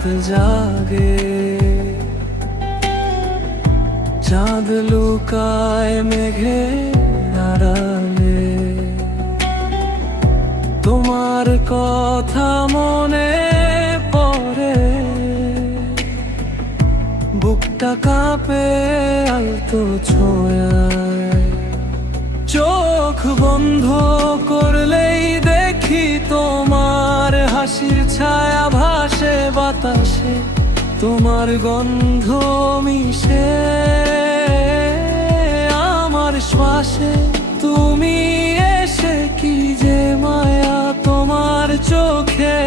রাত জাগে, চাঁদ লুকায় মেঘের আড়ালে। তোমার কথা মনে পড়ে, বুকটা কাঁপে আলতো ছোঁয়ায়। চোখ বন্ধ করলেই দেখি তোমার হাসির ছায়া ভাসে বাতাসে, তোমার গন্ধ মিশে আমার শ্বাসে। তুমি এসে কি যে মায়া তোমার চোখে,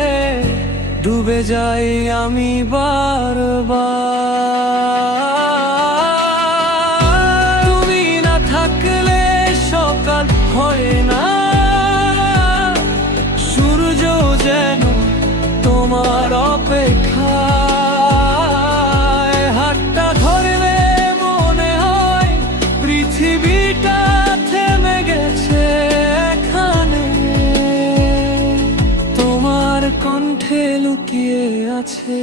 ডুবে যাই আমি বারবার। তুমি না থাকলে সকাল হয় না, সূর্য যেন তোমার অপেক্ষায়। হাতটা ধরলে মনে হয় পৃথিবীটা থেমে গেছে এখানে। তোমার কণ্ঠে লুকিয়ে আছে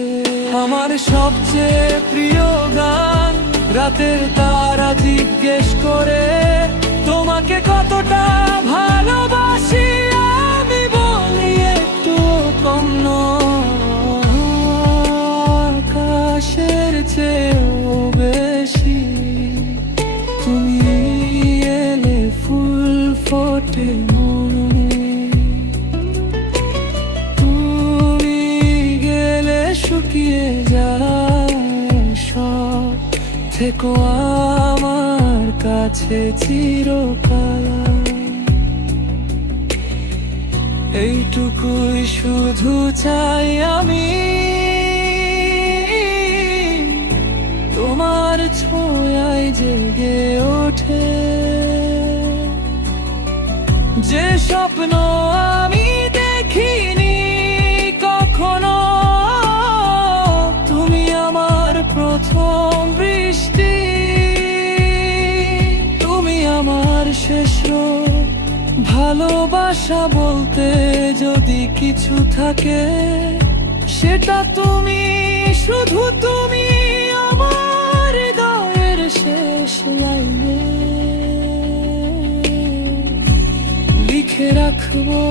আমার সবচেয়ে প্রিয় গান। রাতের তারা জিজ্ঞেস করে তোমাকে কতটা ভালোবাসি, আমি বলি একটু কম নয়, আকাশের চেয়েও বেশি। তুমি এলে ফুল ফোটে মনে, তুমি গেলে শুকিয়ে যায় সব। থেকো আমার কাছে চিরকাল, এইটুকুই শুধু চাই আমি। তোমার ছোঁয়ায় জেগে ওঠে যে স্বপ্ন আমি দেখিনি কখনো। তুমি আমার প্রথম বৃষ্টি, তুমি আমার শেষ রোদ। ভালোবাসা বলতে যদি কিছু থাকে, সেটা তুমি, শুধু তুমি আমার হৃদয়ের শেষ লাইনে লিখে রাখবো।